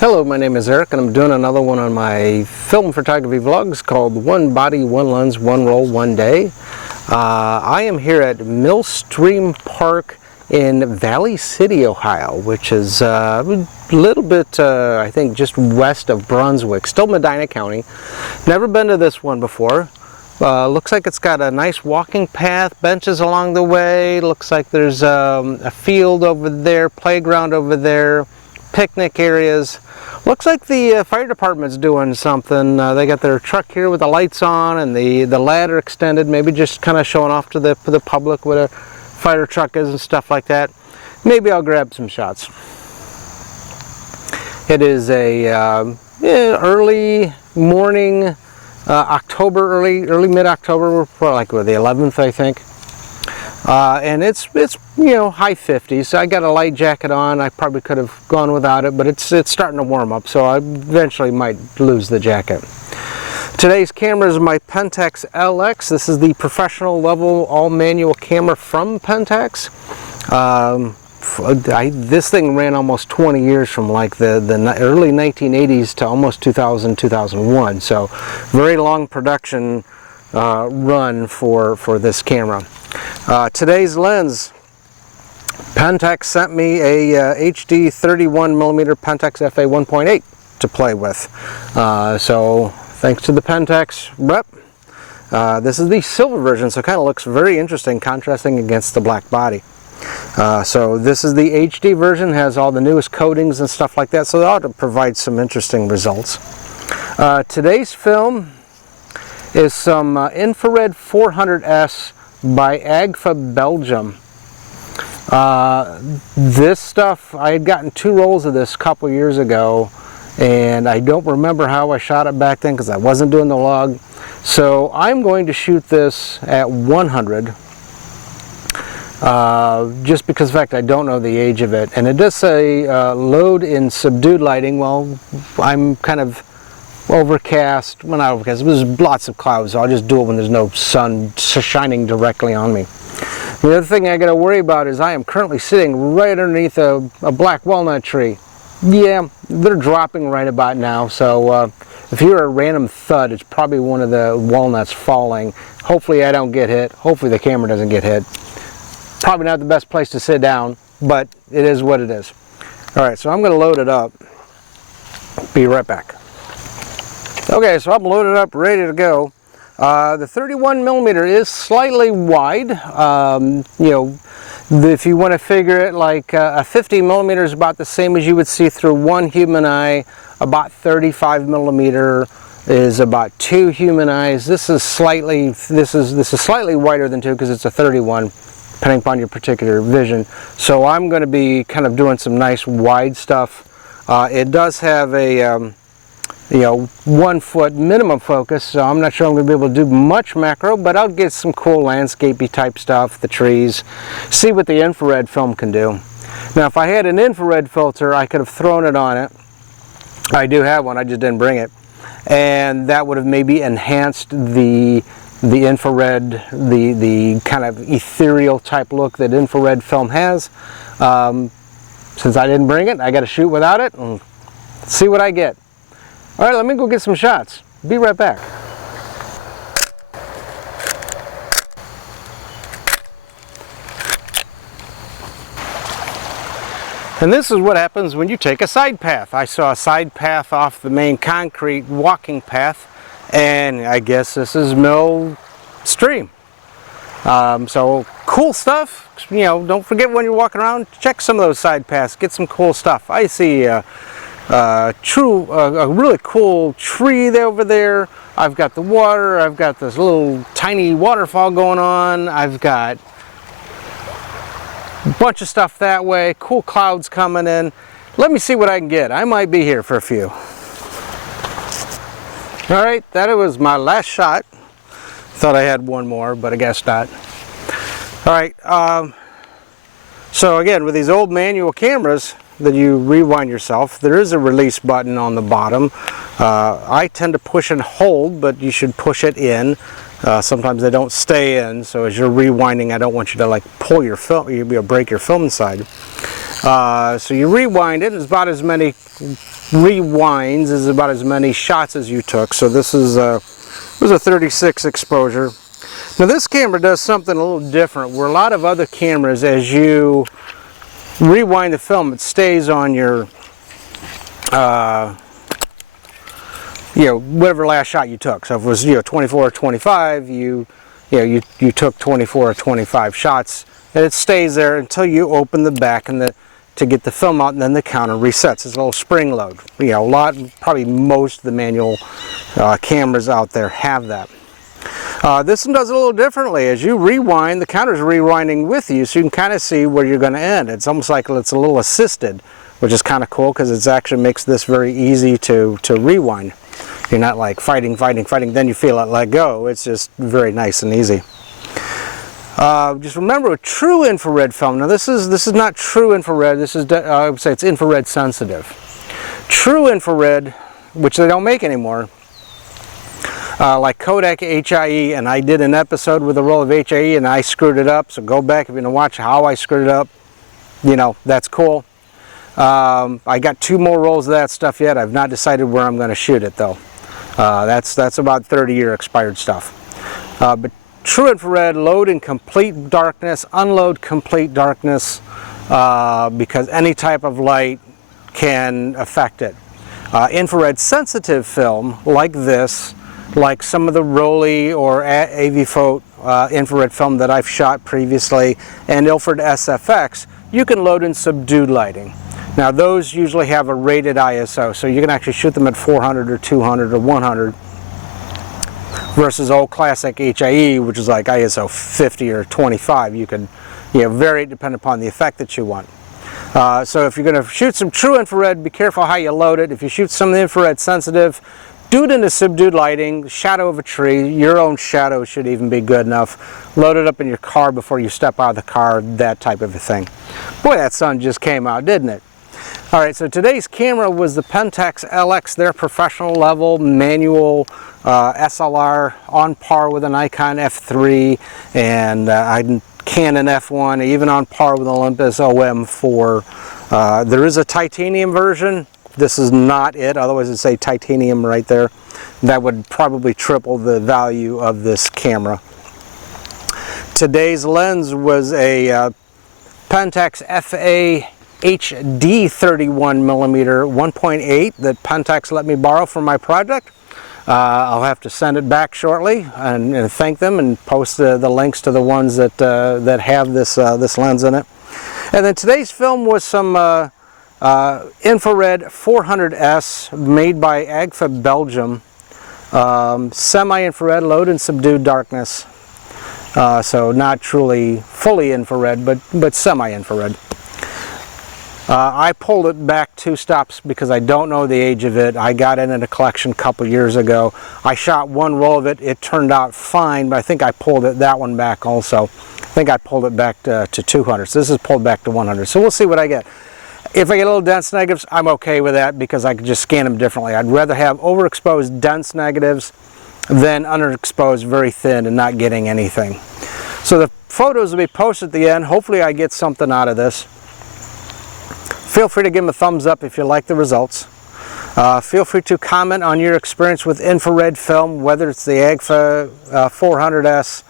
Hello, my name is Eric and I'm doing another one on my film photography vlogs called One Body, One Lens, One Roll, One Day. I am here at Millstream Park in Valley City, Ohio, which is a little bit, I think, just west of Brunswick, still Medina County. Never been to this one before. Looks like it's got a nice walking path, benches along the way. Looks like there's a field over there, playground over there, picnic areas. Looks like the fire department's doing something. They got their truck here with the lights on and the ladder extended, maybe just kind of showing off to the public what a fire truck is and stuff like that. Maybe I'll grab some shots. It is a early morning, October, early mid-October. We're probably like the 11th, I think. And it's high 50s. So I got a light jacket on. I probably could have gone without it, but it's starting to warm up, so I eventually might lose the jacket. Today's camera is my Pentax LX. This is the professional level all manual camera from Pentax. This thing ran almost 20 years, from like the early 1980s to almost 2000, 2001. So very long production run for this camera. Today's lens, Pentax sent me a HD 31mm Pentax FA 1.8 to play with. So thanks to the Pentax rep. This is the silver version, so it kind of looks very interesting, contrasting against the black body. So this is the HD version, has all the newest coatings and stuff like that, so it ought to provide some interesting results. Today's film is some infrared 400S by AGFA Belgium. This stuff, I had gotten 2 rolls of this a couple years ago, and I don't remember how I shot it back then because I wasn't doing the log. So I'm going to shoot this at 100, just because of the fact I don't know the age of it. And it does say load in subdued lighting. Well, I'm kind of overcast, well, not overcast, there's lots of clouds, so I'll just do it when there's no sun shining directly on me. The other thing I got to worry about is I am currently sitting right underneath a black walnut tree. Yeah, they're dropping right about now, so if you hear a random thud, it's probably one of the walnuts falling. Hopefully I don't get hit, hopefully the camera doesn't get hit. Probably not the best place to sit down, but it is what it is. Alright, so I'm going to load it up. Be right back. Okay, so I'm loaded up, ready to go. The 31mm is slightly wide. If you want to figure it, like a 50mm is about the same as you would see through one human eye. About 35mm is about 2 human eyes. This is slightly wider than 2 because it's a 31, depending upon your particular vision. So I'm going to be kind of doing some nice wide stuff. It does have a 1 foot minimum focus, so I'm not sure I'm going to be able to do much macro, but I'll get some cool landscapey type stuff, the trees, see what the infrared film can do. Now if I had an infrared filter, I could have thrown it on it. I do have one, I just didn't bring it, and that would have maybe enhanced the infrared, the kind of ethereal type look that infrared film has. Since I didn't bring it, I got to shoot without it and see what I get. Alright, let me go get some shots. Be right back. And this is what happens when you take a side path. I saw a side path off the main concrete walking path, and I guess this is Millstream. So cool stuff. Don't forget when you're walking around, check some of those side paths, get some cool stuff. I see a really cool tree over there. I've got the water, I've got this little tiny waterfall going on, I've got a bunch of stuff that way, cool clouds coming in. Let me see what I can get. I might be here for a few. Alright, that was my last shot. Thought I had one more, but I guess not. Alright, so again, with these old manual cameras that you rewind yourself, there is a release button on the bottom. I tend to push and hold, but you should push it in. Sometimes they don't stay in, so as you're rewinding, I don't want you to like pull your film, you'll break your film inside. So you rewind it, it's about as many rewinds as about as many shots as you took. So this is was a 36 exposure. Now this camera does something a little different, where a lot of other cameras, as you rewind the film, it stays on your whatever last shot you took. So if it was 24 or 25, you took 24 or 25 shots, and it stays there until you open the back and to get the film out, and then the counter resets. It's a little spring load. Probably most of the manual cameras out there have that. This one does it a little differently. As you rewind, the counter's rewinding with you, so you can kind of see where you're going to end. It's almost like it's a little assisted, which is kind of cool because it actually makes this very easy to rewind. You're not like fighting, then you feel it let go. It's just very nice and easy. Just remember, with true infrared film, now this is not true infrared, this is, I would say it's infrared sensitive. True infrared, which they don't make anymore, like Kodak HIE, and I did an episode with a roll of HIE and I screwed it up, so go back if you want to watch how I screwed it up. That's cool. I got 2 more rolls of that stuff yet. I've not decided where I'm going to shoot it though. That's about 30-year expired stuff. But true infrared, load in complete darkness, unload complete darkness, because any type of light can affect it. Infrared sensitive film like this, like some of the Rolly or AGFA infrared film that I've shot previously, and Ilford SFX, you can load in subdued lighting. Now those usually have a rated ISO, so you can actually shoot them at 400 or 200 or 100, versus old classic HIE, which is like ISO 50 or 25. You can vary it depending upon the effect that you want. So if you're going to shoot some true infrared, be careful how you load it. If you shoot some infrared sensitive, do it in a subdued lighting, shadow of a tree, your own shadow should even be good enough. Load it up in your car before you step out of the car, that type of a thing. Boy, that sun just came out, didn't it? Alright, so today's camera was the Pentax LX, their professional level manual SLR, on par with an Nikon F3 and Canon F1, even on par with Olympus OM4. There is a titanium version. This is not it, otherwise it'd say titanium right there. That would probably triple the value of this camera. Today's lens was a Pentax FA HD 31mm 1.8 that Pentax let me borrow for my project. I'll have to send it back shortly and thank them and post the links to the ones that have this lens in it. And then today's film was some infrared 400S made by AGFA Belgium, semi-infrared, load in subdued darkness. So not truly fully infrared, but semi-infrared. I pulled it back 2 stops because I don't know the age of it. I got it in a collection a couple years ago. I shot 1 roll of it. It turned out fine, but I think I pulled that one back also. I think I pulled it back to 200. So this is pulled back to 100. So we'll see what I get. If I get a little dense negatives, I'm okay with that because I can just scan them differently. I'd rather have overexposed dense negatives than underexposed very thin and not getting anything. So the photos will be posted at the end. Hopefully I get something out of this. Feel free to give them a thumbs up if you like the results. Feel free to comment on your experience with infrared film, whether it's the AGFA 400S,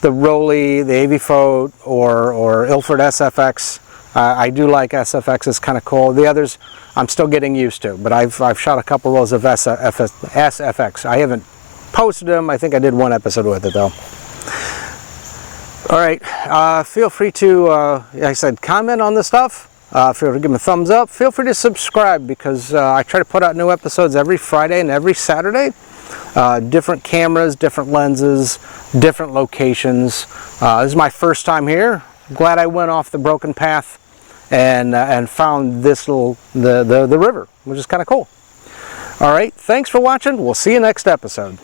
the Rolly, the AGFA, or Ilford SFX. I do like SFX, it's kind of cool. The others I'm still getting used to, but I've shot a couple rolls of SFX. I haven't posted them. I think I did 1 episode with it though. Alright, feel free to, like I said, comment on the stuff. Feel free to give me a thumbs up. Feel free to subscribe because I try to put out new episodes every Friday and every Saturday. Different cameras, different lenses, different locations. This is my first time here. Glad I went off the broken path and found this little the river, which is kind of cool. All right, thanks for watching. We'll see you next episode.